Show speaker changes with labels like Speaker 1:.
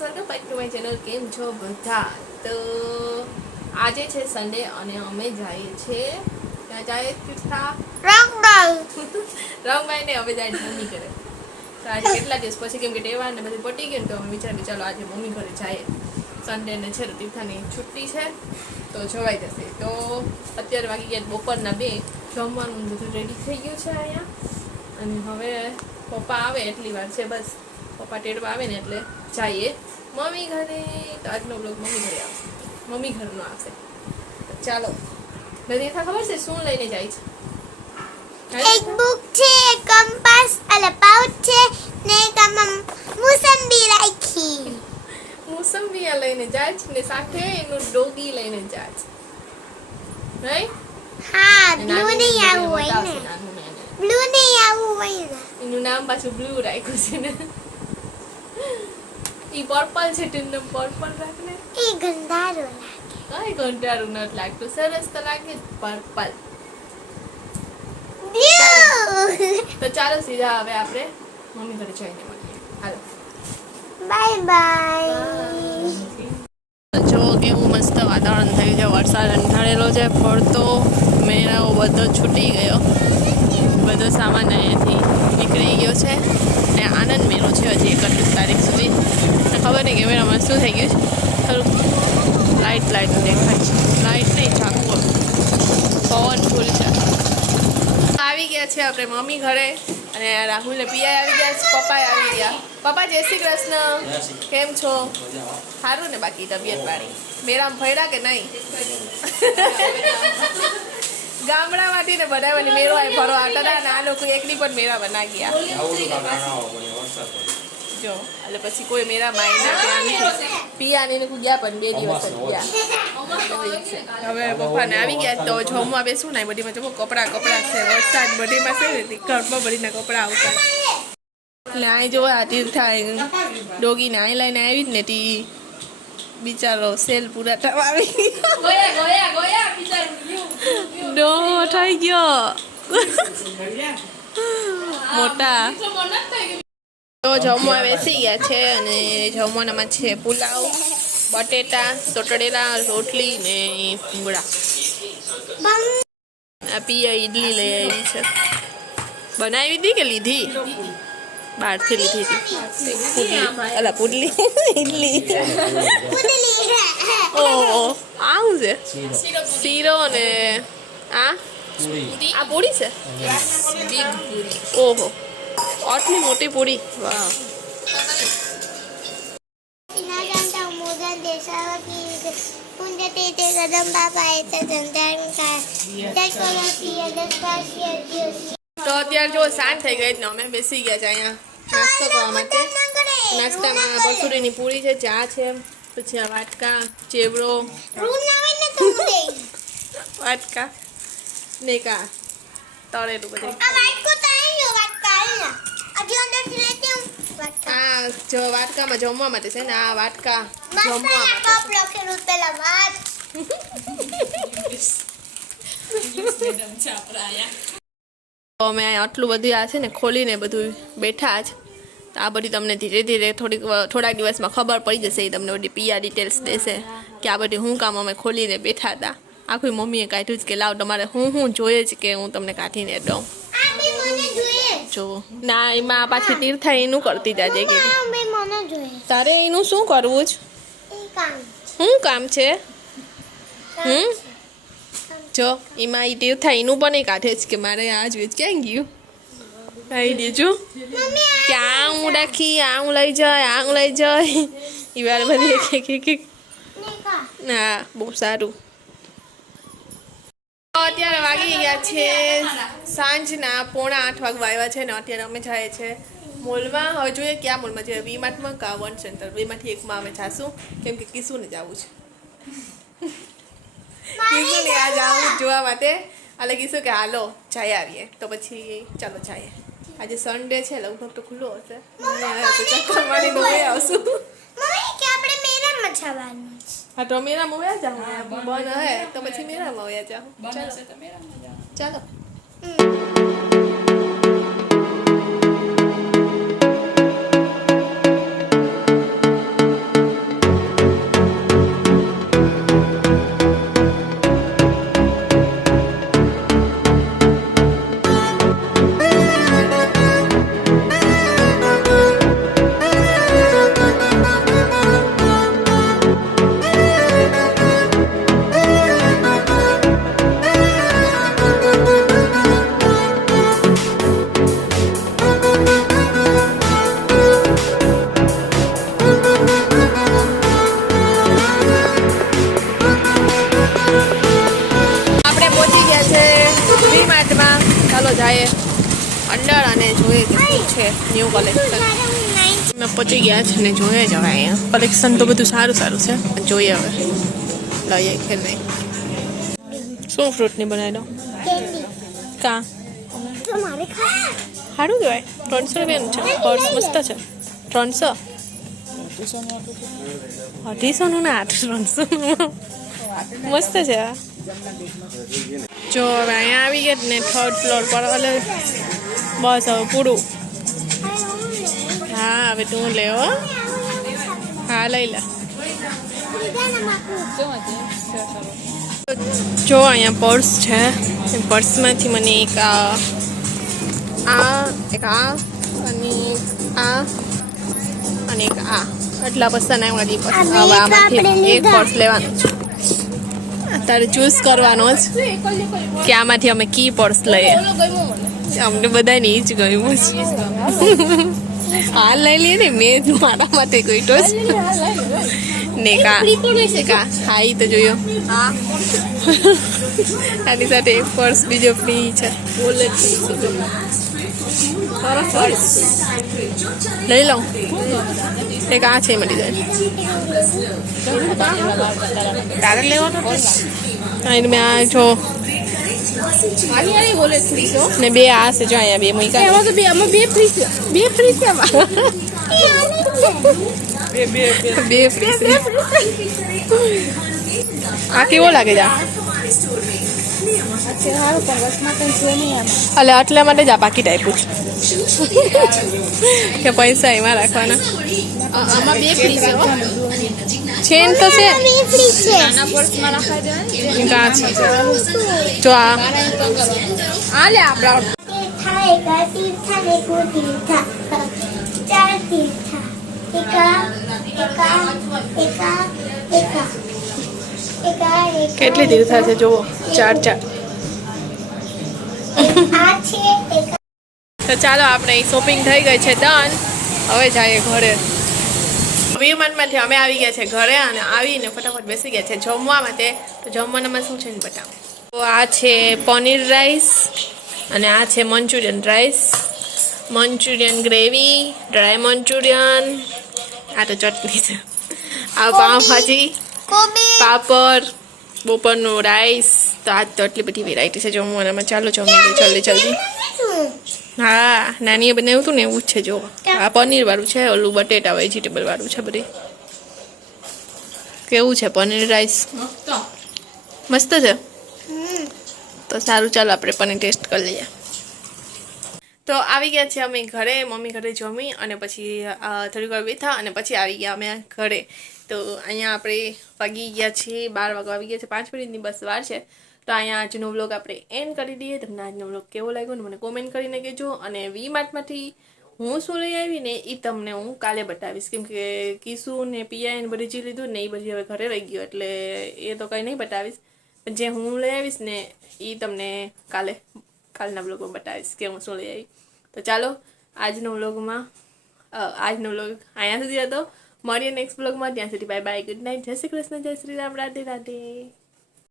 Speaker 1: Welcome back to my channel કેમ છો બધા? તો આજે છે સન્ડે અને અમે જઈએ છીએ ત્યાં જાય તીર્થા રંગભાઈ ને હવે જાય મમ્મી ઘરે. તો આજે કેટલા દિવસ પછી કેમ કે તહેવાર ને બધું પટી ગયું ને તો અમે વિચાર્યું ચાલો આજે મમ્મી ઘરે જઈએ સન્ડે ને છે તીર્થાની છુટ્ટી છે તો જોવાઈ જશે. તો અત્યારે વાગી ગયા બપોરના બે. જમવાનું બધું રેડી થઈ ગયું છે અહીંયા. અને હવે પપ્પા આવે એટલી વાર છે બસ. પપ્પા ટેડવા આવે ને એટલે જઈએ મમ્મી ઘરે તો આજનો બ્લોગ મમ્મી ઘરે આવશે. મમ્મી ઘરનો આવશે. ચાલો. નદીથા ખબર છે? શું લઈને જાય છે?
Speaker 2: એક બુક છે કંપાસ એટલે પાઉચ છે ને એક આમાં મુસંબી રાખી.
Speaker 1: મોસંબી લઈને જાય છે ને સાથે એનું ડોગી લઈને જાય છે. રાઈટ
Speaker 2: હા બ્લુ નહીં આવું હોય ને. બ્લુ નહીં આવું હોય ને.
Speaker 1: એનું નામ પાછું બ્લુ રાખ્યું છે ને. ઈ પર્પલ છે ટીનું પર્પલ રાખને.
Speaker 2: ઈ ગંધારો લાગે.
Speaker 1: કઈ ઘંટારું નથી લાગતું સરસ તો લાગે પર્પલ તો ચાલો સીધા હવે આપણે મમ્મી ઘરે જઈને મળીએ. હાલો.
Speaker 2: બાય બાય
Speaker 1: જો કેવું મસ્ત વાતાવરણ થયું છે વરસાદ અંધારેલો છે પડતો મેળાઓ બધો છૂટી ગયો. બધો સામાન અહીંયાથી નીકળી ગયો છે ને આનંદ મેળો છે હજી એકત્રીસ તારીખ સુધી ને ખબર નહીં કેમેરામાં શું થઈ ગયું છે? થોડુંક લાઇટ લાઇટ દેખાય છે. લાઇટ નહીં ઝાંકવો પવન ફૂલ છે. આવી ગયા છે આપણે મમ્મી ઘરે અને રાહુલ ને પિયા આવી ગયા છે પપ્પા આવી ગયા. પપ્પા જય શ્રી કૃષ્ણ. કેમ છો? સારું ને બાકી તબિયત પાણી? મેરામ ફર્યા કે નહીં? ગામડામાંથી ને બધા મને મેળો આય ફરવા હતા આ લોકો એકની પણ મેળા બના ગયા. જો. એટલે પછી કોઈ મેળામાં આવીને ત્યાં નથી પિયા ને ગયા પણ બે દિવસ ગયા. હવે પપ્પાને આવી ગયા તો જમવા બેસું ને બધીમાં જો કપડાં કપડાં છે. વરસાદ બધીમાં છે ને ઘરમાં બધીના કપડાં આવતા. એટલે અહીં જો આ તીર્થા ડોગીને અહીં લઈને આવી જ ને તી બિચારો સેલ પૂરા થવા આવી ડો થઈ ગયો. મોટા. તો જમવા બેસી ગયા છે અને જમવાનામાં છે પુલાવ બટેટા સોટડેલા રોટલી ને ભૂંગળા. આ પિયા ઈડલી લઈ આવી છે. બનાવી હતી કે લીધી? બહારથી લીધી હતી અલા પુડલી ઈડલી. ઓહો આવું છે? શીરો ને આ? આ પૂરી છે? ઓહો.
Speaker 2: आठवीं मोटे पूरी। तो,
Speaker 1: तो त्यार जो सांत है गए ना मैं बेसी गया जाया नेक्स्ट
Speaker 2: तो हमारे नेक्स्ट टाइम हम
Speaker 1: बच्चों रे पूरी जा चाह
Speaker 2: चे पच्चीस आवाज़ का चेवरो। रूम ना मैं ना तुम आवाज़ का नेका
Speaker 1: तारे � જો વાટકામાં જમવા માટે છે ને આ વાટકા જમવા તો અમે આટલું બધું આ છે ને ખોલીને બધું બેઠા જ. આ બધી તમને ધીરે ધીરે થોડીક થોડાક દિવસમાં ખબર પડી જશે એ તમને બધી પિયા ડિટેલ્સ દેશે કે આ બધી હું કામ અમે ખોલીને બેઠા હતા. આખી મમ્મીએ કાઢ્યું જ કે લાવ તમારે હું હું જોઈએ જ કે હું તમને કાઢીને દઉં.
Speaker 2: જોઈએ
Speaker 1: જો ના એમાં પાછી તીર્થા એનું કરતી જાજે કે તારે એનું શું કરવું જ? શું કામ છે? હમ? જો એમાં એ તીર્થા એનું પણ એ કાઢે છે કે મારે આ જોઈએ. ક્યાં ગયું? આવી દેજો. કે આ હું રાખી આ હું લઈ જાય આ હું લઈ જાય. એ વાર બધી
Speaker 2: ના
Speaker 1: બહુ સારું. અત્યારે વાગી ગયા છે સાંજના પોણા આઠ વાગવા આવ્યા છે ને અત્યારે અમે જાય છે મોલમાં. હવે જોઈએ ક્યાં મોલમાં જઈએ. વી માર્ટમાં કા વન સેન્ટર? વીમાંથી એકમાં અમે જાશું. કેમ કે કિશુને જવું છે. કિશુને આ જવું જોવા માટે. એટલે કીધું કે હાલો જઈ આવીએ. તો પછી ચાલો જઈએ. આજે સન્ડે છે લગભગ તો ખુલ્લો હશે. ચક્કર મારીને આવશું
Speaker 2: મમ્મી કે આપણે મેરામાં જવાનું છે
Speaker 1: હા તો મેરામાં વયા જાવ બન હે તો પછી મેરામાં વયા જાવ ચાલો ચાલો છે ન્યૂ કલેક્શન અમે પહોંચી ગયા છે ને જોઈએ જ હવે અહીંયા. કલેક્શન તો બધું સારું સારું છે. જોઈએ હવે. લઈએ કે નહીં. શું ફ્રૂટની બનાવી દો કા? સારું કહેવાય. ત્રણસો રૂપિયાનું છે. પર્સ મસ્ત છે. ત્રણસો? અઢીસોનું ના આઠ ત્રણસોનું મસ્ત છે. જો હવે અહીંયા આવી ગયા ને થર્ડ ફ્લોર પર. એટલે બસ હવે પૂરું. હા હવે તું લેવો હા. લઈ લે. જો અહીંયા પર્સ છે. એ પર્સમાંથી મને એક આ એક આ અને આ અને એક આ. એટલા પૈસા ના વાળી પર્સ. હવે આમાંથી એક પર્સ લેવાનો છે. તારે ચૂઝ કરવાનો જ કે આમાંથી અમે કી પર્સ લઈએ. અમને બધાને એ જ ગયું છે. આ લઈ લઈએ ને મેં મારા માટે કોઈ તો ને કા કા? હા તો જોયો. આની સાથે એક પર્સ બીજો ફ્રી છે. લઈ લઉં. એક આ છે મળી જાય તારે લેવાનો મેં આ જો ને બે આ છે જો અહીંયા બે મૂક્યા બે ફ્રી છે. આ કેવો લાગે છે અલે આટલા માટે જ આ બાકી આપ્યું છે. કે પૈસા એમાં રાખવાના.
Speaker 3: આમાં બે ફ્રી છે હો.
Speaker 1: ચેન તો છે.
Speaker 2: તીર્થા એકા એકા એકા એકા. એકા એકા
Speaker 1: કેટલી તીર્થા છે જુઓ. ચાર ચાર.
Speaker 2: આ છે એકા.
Speaker 1: તો ચાલો આપણે શોપિંગ થઈ ગઈ છે ડન હવે જઈએ ઘરે. વિમાનમાંથી અમે આવી ગયા છે ઘરે અને આવીને ફટાફટ બેસી ગયા છે જમવા માટે. તો જમવાનામાં શું છે ને બતાવો તો આ છે પનીર રાઈસ અને આ છે Manchurian rice. Manchurian gravy dry Manchurian આ તો ચટણી છે. આ
Speaker 2: પાઉંભાજી
Speaker 1: પાપડ બપોરનું રાઈસ. તો આજ તો આટલી બધી વેરાયટી છે જમવાનામાં ચાલો જમી લઈએ જલ્દી જલ્દી. હા નાનીએ બનાવ્યું હતું ને એવું જ છે જો આ પનીર વાળું છે ઓલું બટેટા વેજીટેબલ વાળું છે બધી. કેવું છે પનીર રાઈસ? મસ્ત. છે? તો સારું ચાલો આપણે પનીર ટેસ્ટ કરી લઈએ. તો આવી ગયા છે અમે ઘરે મમ્મી ઘરે જમી અને પછી થોડીક વાર બેઠા અને પછી આવી ગયા અમે ઘરે. તો અહીંયા આપણે વાગી ગયા છીએ બાર વાગવા આવી ગયા છે પાંચ મિનિટની બસ વાર છે. તો અહીંયા આજનો વ્લોગ આપણે એન્ડ કરી દઈએ. તમને આજનો વ્લોગ કેવો લાગ્યો મને કોમેન્ટ કરીને કહેજો. અને વી માર્ટમાંથી હું શું લઈ આવીને એ તમને હું કાલે બતાવીશ. કેમ કે કિસુ ને પિયા એને બધી જે લીધું ને એ બધી હવે ઘરે રહી ગયો, એટલે એ તો કંઈ નહીં બતાવીશ. પણ જે હું લઈ આવીશ ને એ તમને કાલે, કાલના બ્લોગમાં બતાવીશ કે હું શું લઈ આવી. તો ચાલો, આજનો વ્લોગમાં આજનો વ્લોગ અહીંયા સુધી હતો મળીએ નેક્સ્ટ બ્લોગમાં ત્યાં સુધી બાય બાય ગુડ નાઇટ જય શ્રી કૃષ્ણ, જય શ્રી રામ. રાધે રાધે